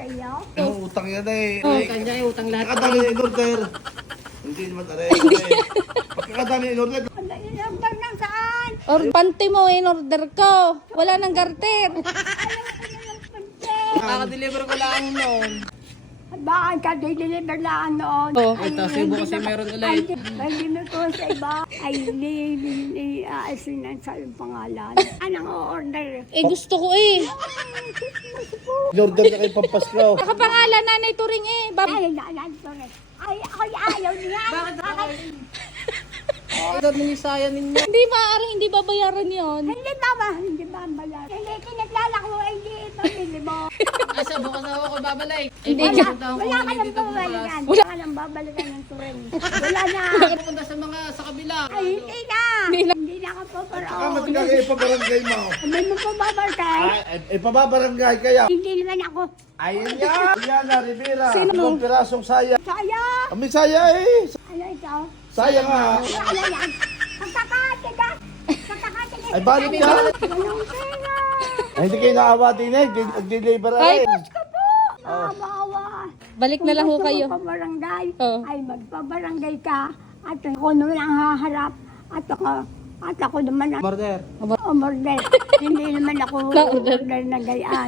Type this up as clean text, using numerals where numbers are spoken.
sa iyo? Ang utang yan eh. Oh, kanya ay utang lahat. Pagkakadami na in-order. Hindi naman taray. Pagkakadami na in-order. Ano in-order ng saan? Or panty mo in order ko. Wala nang garter. Ayaw ko na ng pante. Kaka-deliver ko lang noon. Bakit ka deliver lang noon? Oh. Ito, Cebu kasi meron ulit. Ay, hindi ko sa iba. Ay, hindi aasinan sa iyong pangalan. Anong order? Eh gusto ko eh. In-order na kayo pampasko. Nakapangalan nanay Turing eh. Ay, naalan ko rin. Ay, ako ayaw niya. Bakit? Order ng isaya ninyo. Hindi maaari, hindi babayaran yon. Hindi ba ba? Hindi ba ang balat? Hindi, kinaglala ko. Ay, hindi ito. Hindi mo. Asa, bukas na ako babalik. Hindi Wala, ka. wala ka nang babalikan. Wala ka nang babalikan ng turin. Wala na. Pupunta sa mga sa kabila. Ay, hindi na. Hindi na ka pa para. Ah, magkakaya kayo pabarangay mo. May mo pa babarkay. Ay, pababarangay kaya. Hindi naman ako. Ayun yan. Yan na, Rivera. Sino? Pirasong saya. Saya. Kami saya eh. Ano ito? Saya nga. Ano yan? Pagkakati ka. Pagkakati ka. Ay, balik ka. Walang pera. Ay, hindi kayo naawa din eh. Nag-deliver Ay, eh. Ka po. Nakabawa. Balik na lang ho Kung gusto kayo. mo pabarangay, Oo. ay magpabarangay ka. At ako naman ang haharap. At ako naman ang Order. umorder. Hindi naman ako Na-order. umorder na gayaan.